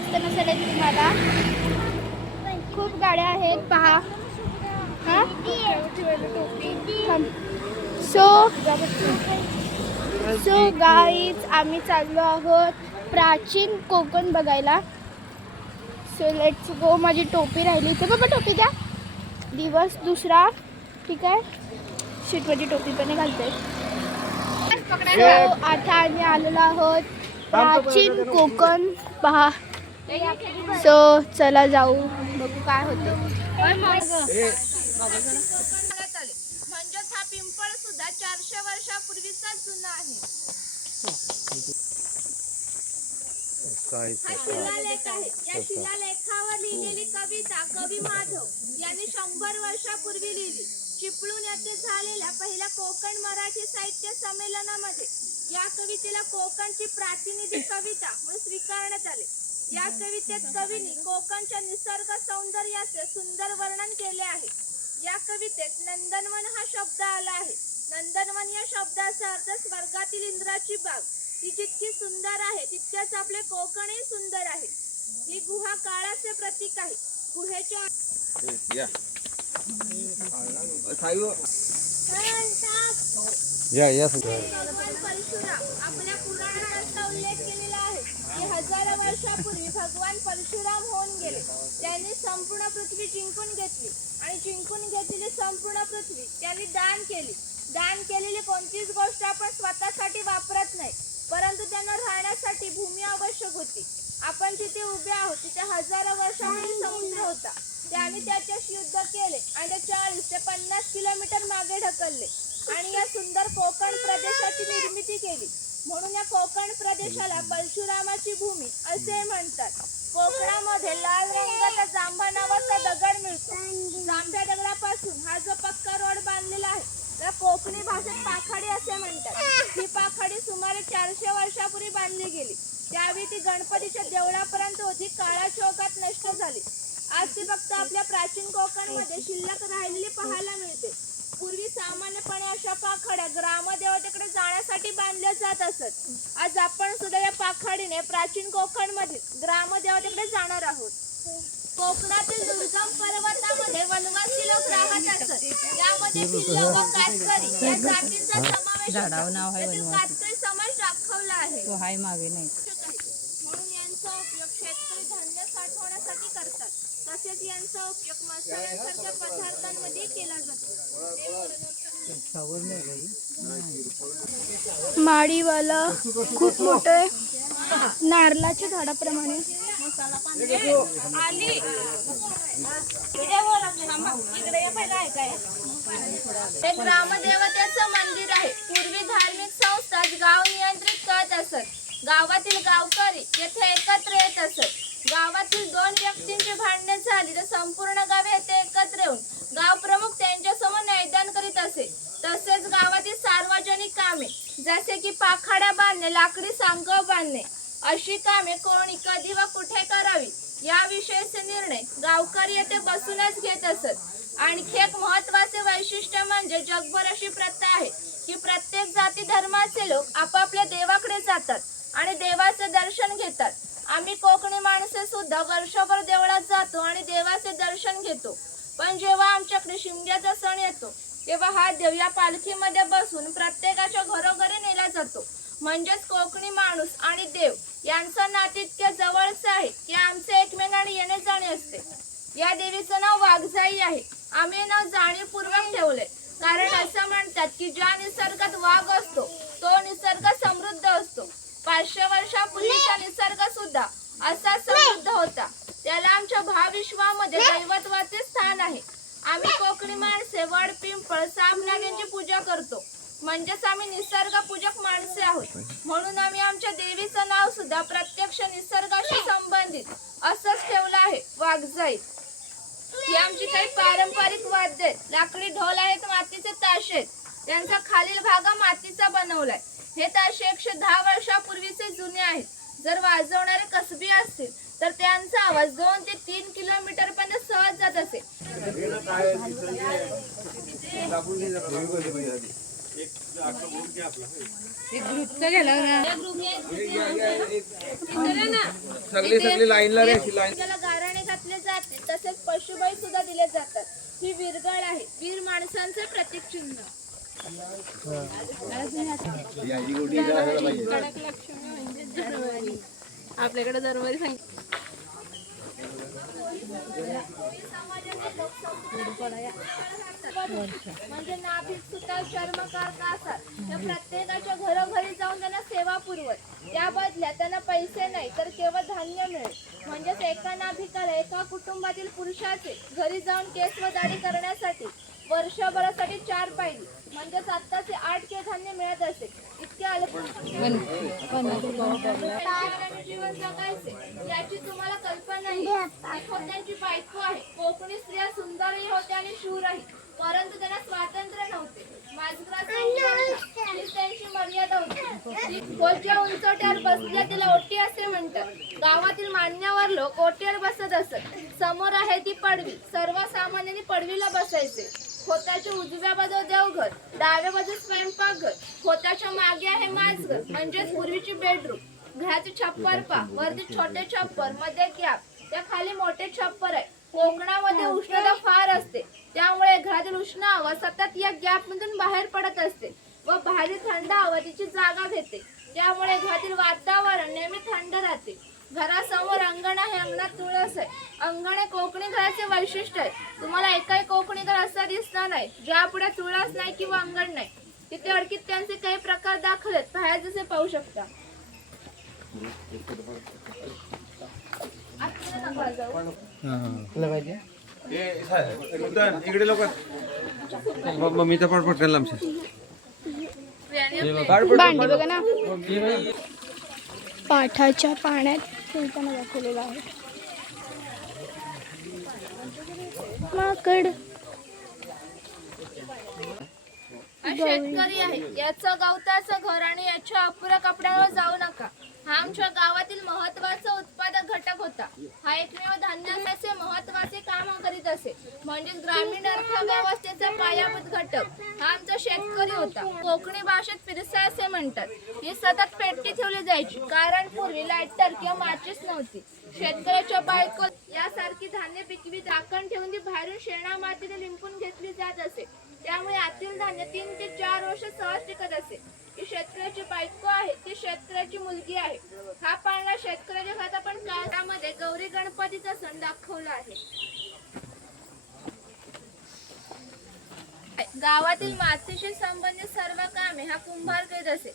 जास्त नसेल तुम्हाला. खूप गाड्या आहेत पहा. सो गाईज आम्ही चाललो आहोत प्राचीन कोकण बघायला. So let's go. माझी टोपी राहिली इथे. बाबा टोपी द्या. दिवस दुसरा. ठीक आहे. शीट माझी टोपी पण घालते. सो आता आम्ही आलेलो आहोत प्राचीन कोकण पहा. सो चला जाऊ बघू काय होतं. म्हणजेच हा पिंपळ सुद्धा 400 वर्षापूर्वीचा जुना आहे. हा शिलालेख आहे. या शिलालेखावर लिहिलेली कविता कवी माधव यांनी 100 वर्षापूर्वी लिहिली. चिपळूण येथे झालेल्या पहिल्या कोकण मराठी साहित्य संमेलनामध्ये या कवितेला कोकणची प्रातिनिधिक कविता म्हणून स्वीकारण्यात आले. या कवितेत कवींनी कोकणच्या निसर्ग सौंदर्याचे सुंदर वर्णन केले आहे. या कवितेत नंदनवन हा शब्द आला आहे. नंदनवन या शब्दाचा अर्थ स्वर्गातील इंद्राची बाग. ती जितकी सुंदर आहे तितकेच आपले कोकणही सुंदर आहे. ही गुहा काळाचे प्रतीक आहे. गुहेच्या परशुराम आपल्या पुराणात असा उल्लेख केलेला आहे की हजारो वर्षापूर्वी भगवान परशुराम होऊन गेले. त्यांनी संपूर्ण पृथ्वी जिंकून घेतली आणि जिंकून घेतलेली संपूर्ण पृथ्वी त्यांनी दान केली. दान केलेली कोणतीच गोष्ट आपण स्वतःसाठी वापरत नाही, परंतु त्यांना राहण्यासाठी भूमी आवश्यक होती. आपण जिथे उभे आहोत तिथे हजारो वर्षांपूर्वी समुद्र होता. त्यांनी त्याच्याशी युद्ध केले आणि ते 40 ते 50 किलोमीटर मागे ढकलले आणि या सुंदर कोकण प्रदेशाची निर्मिती केली. म्हणून या कोकण प्रदेशाला परशुरामाची भूमी असे म्हणतात. कोकणामध्ये लाल रंगाचा जांभा नावाचा दगड मिळतो. जांभ्या दगडापासून हा जो पक्का रोड बांधलेला आहे त्याला कोकणी भाषेत पाखाडी असे म्हणतात. ही पाखाडी सुमारे 400 वर्षापूर्वी बांधली गेली. त्यावेळी ती गणपतीच्या देवळापर्यंत होती. काळाच्या ओघात नष्ट झाली. आज ती फक्त आपल्या प्राचीन कोकणमध्ये शिल्लक राहिलेली पाहायला मिळते. पूर्वी सामान्यपणे अशा पाखाड्या ग्रामदेवतेकडे जाण्यासाठी बांधल्या जात असत. आज आपण सुद्धा या पाखाडीने प्राचीन कोकणमधील ग्रामदेवतेकडे जाणार आहोत. कोकणातील दुर्गम पर्वतामध्ये वनवासी लोक राहत असत. यामध्ये भिल्ल व कातकरी या जातींचा समावेश होता. कातकरी समाज दाखवला आहे. म्हणून यांचा उपयोग शेतकरी धान्य साठवण्यासाठी करतात. तसेच यांचा उपयोग मसाल्यांसारख्या पदार्थांमध्ये केला जातो. माडीवाला खूप मोठं आहे. नारळाच्या झाडाप्रमाणे हे ग्रामदेवतेचं मंदिर आहे. पूर्वी धार्मिक संस्था गाव नियंत्रित करत असत. गावातील गावकरी येथे एकत्र येत असत. गावातील 2 व्यक्तींची भांडणे झाली तर संपूर्ण गाव येथे एकत्र येऊन गाव प्रमुख त्यांच्या समोर न्यायदान करीत असे. तसेच गावातील सार्वजनिक कामे जसे की पाखाड्या बांधणे, लाकडी सांगव बांधणे अशी कामे कोणी कधी व कुठे करावी याविषयीचे निर्णय गावकरी येथे बसूनच घेत असत. आणखी एक महत्त्वाचे वैशिष्ट्य म्हणजे जगभर अशी प्रथा आहे की प्रत्येक जाती धर्माचे लोक आपापल्या देवाकडे जातात आणि देवाचे दर्शन घेतात. आम्ही कोकणी माणसे सुद्धा वर्षभर देवळात जातो आणि देवाचे दर्शन घेतो. पण जेव्हा आमच्याकडे शिमग्याचा सण येतो तेव्हा हा देव या पालखीमध्ये बसून प्रत्येकाच्या घरोघरी नेला जातो. म्हणजेच कोकणी माणूस आणि देव यांचं नाते इतके जवळच आहे की आमचे एकमेकांना येणे जाणे असते. या देवीचं नाव वाघजाई आहे. आम्ही नाव जाणीवपूर्वक ठेवले कारण असं म्हणतात की ज्या निसर्गात वाघ असतो तो निसर्ग समृद्ध असतो. 500 वर्षापूर्वीचा निसर्ग सुद्धा असा समृद्ध होता. त्याला आमच्या भाविश्वामध्ये दैवत्वाचे स्थान आहे. आम्ही कोकणी माणसे वड, पिंपळ, साप, नागांची पूजा करतो. म्हणजेच आम्ही निसर्ग पूजक माणसे आहोत. म्हणून आम्ही आमच्या देवीचं नाव सुद्धा प्रत्यक्ष निसर्गाशी संबंधित असंच ठेवलं आहे, वाघजाई. ही आमची काही पारंपरिक वाद्य आहेत. लाकडी ढोल आहेत, मातीचे ताशे आहेत. त्यांचा खालील भाग मातीचा बनवलाय. हे ताशे 110 वर्षापूर्वीचे जुने आहेत. जर वाजवणारे कसबी असतील तर त्यांचा आवाज 2 ते 3 किलोमीटर पर्यंत सहज जात असे. एक ग्रुपचा गेला ना. सगळी लाईनला रे अशी लाईन. त्याला गाराणे घातले जाते. तसेच पशुबळी सुद्धा दिले जातात. ही वीरगळ आहे. वीर माणसांचे प्रतीक चिन्ह. आपल्याकडे दरबारी सांगितलं. म्हणजे नाभिक सुतार चर्मकार कासार या प्रत्येकाच्या घरोघरी जाऊन त्यांना सेवा पुरवत. त्या बदल्यात त्यांना पैसे नाही तर केवळ धान्य मिळेल. म्हणजेच एका नाभिकाला एका कुटुंबातील पुरुषाचे घरी जाऊन केस व दाढी करण्यासाठी वर्षभरासाठी 4 पायली म्हणजेच आत्ताचे 8 के धान्य मिळत असे. इतके जीवन जगायचे याची तुम्हाला कल्पना नाही. त्यांची बायको आहे. कोकणी स्त्रिया सुंदरही होत्या आणि शूरही, परंतु त्यांना स्वातंत्र्य नव्हते. त्यांची मर्यादा होती. कोच्या उंचवट्यावर बसल्या तिला ओटी असे म्हणतात. गावातील मान्यवर लोक ओटीवर बसत असत. समोर आहे ती पडवी. सर्वसामान्यांनी पडवीला बसायचे. खोताच्या उजव्या बाजूला देवघर, डाव्या बाजूला स्वयंपाकघर, खोताच्या मागे आहे माजघर म्हणजेच पूर्वीची बेडरूम. घराचे छप्पर पा, वरती छोटे छप्पर, मध्ये गॅप, त्या खाली मोठे छप्पर आहे. कोकणामध्ये उष्णता फार असते, त्यामुळे घरातील उष्ण हवा सतत या गॅप मधून बाहेर पडत असते व बाहेरील थंड हवा तिची जागा घेते. त्यामुळे घरातील वातावरण नेहमी थंड राहते. घरासमोर अंगण आहे. अंगणात तुळस आहे. अंगण हे कोकणी घराचे वैशिष्ट्य आहे. तुम्हाला एकही कोकणी घर असा दिसणार नाही ज्या पुढे तुळस नाही किंवा अंगण नाही. तिथे अडकीत त्यांचे काही प्रकार दाखवलेत. बाहेर जसे पाहू शकता. इकडे लोक मम्मीचा पाठ पटकायला आमच्या भांडी बघा ना, पाठाच्या पाण्यात खेळताना दाखवलेलं आहे. माकड शेतकरी आहे. याचं गवताचं घर आणि याच्या अपुऱ्या कपड्यावर जाऊ नका. हा आमच्या गावातील महत्वाचा उत्पादक घटक होता. हा एकमेव धान्याचे महत्वाचे काम करीत असे. म्हणजेच ग्रामीण अर्थव्यवस्थेचा पायाभूत घटक हा आमचा शेतकरी होता. कोकणी भाषेत फिरसा असे म्हणतात. ही सतत पेटती ठेवली जायची, कारण पूर्वी लाईटर किंवा माचीस नव्हती. शेतकऱ्याच्या बायको यासारखी धान्य पिकवी झाकण ठेवून ती बाहेरून शेणा मातीने लिंपून घेतली जात असे. त्यामुळे आतील धान्य 3 ते 4 वर्ष सहज टिकत असे. ही शेतकऱ्याची बायको आहे, ती शेतकऱ्याची मुलगी आहे. हा पाळणा शेतकऱ्याच्या घरात आपण काळामध्ये गौरी गणपतीचा सण दाखवला आहे. गावातील मातीशी संबंधित सर्व कामे हा कुंभार करीत असे.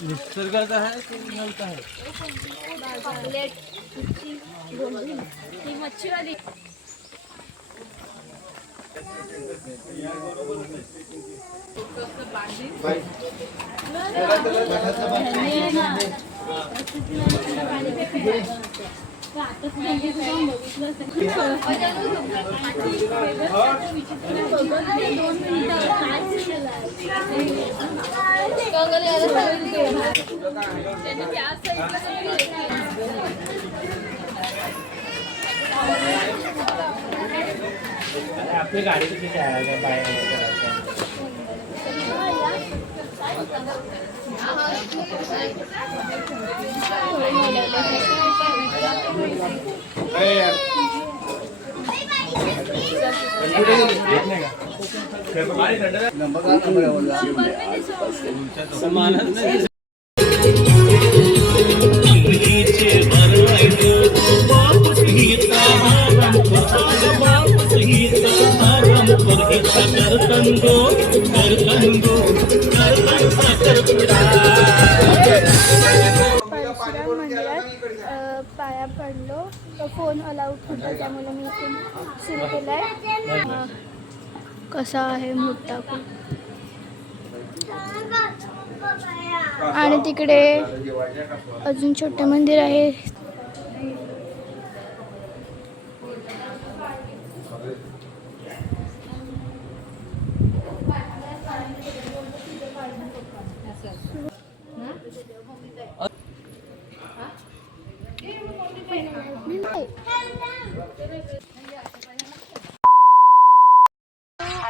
निसर्गाचा आहे की नलचा आहे? पापलेट, ही मच्छीवाली. आपली गाडी किती बाय पाया पडलो. फोन अलाउड होता, त्यामुळे मी फोन सुरू केलाय. कसा आहे मोठा खूप. आणि तिकडे अजून छोटे मंदिर आहे.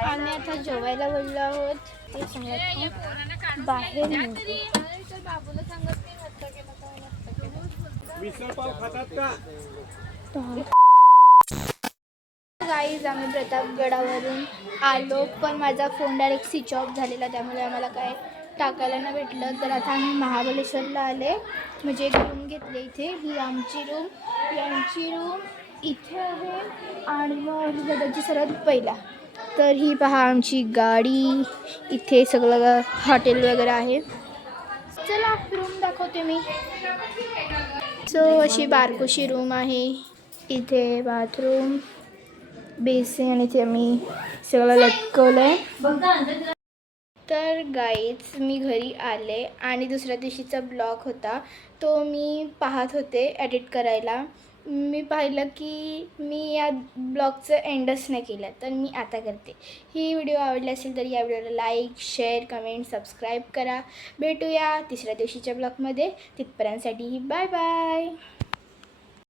आम्ही आता जेवायला बोललो आहोत. ते सांगत बाहेर निघू. गाईज आम्ही प्रतापगडावरून आलो, पण माझा फोन डायरेक्ट स्विच ऑफ झालेला, त्यामुळे आम्हाला काय टाकायला नाही भेटलं. तर आता आम्ही महाबळेश्वरला आले, म्हणजे एक रूम घेतली इथे. ही आमची रूम, यांची रूम इथे आहे. आणि मग दादाची सर्वात पहिला. तर ही पहा आमची गाडी, इथे सगळं हॉटेल वगैरे आहे. चला रूम दाखवते मी. सो अशी बारकोशी रूम आहे. इथे बाथरूम, बेसिन आणि इथे मी सगळं लटकवलं आहे. तर गाईज मी घरी आले आणि दुसऱ्या दिवशीचा ब्लॉग होता तो मी पाहत होते एडिट करायला. मी पाहिलं की मी या ब्लॉगचं एंडच नाही केलं, तर मी आता करते. ही व्हिडिओ आवडली असेल तर या व्हिडिओला लाईक, शेअर, कमेंट, सबस्क्राईब करा. भेटूया तिसऱ्या दिवशीच्या ब्लॉगमध्ये. तिथपर्यंतसाठी बाय बाय.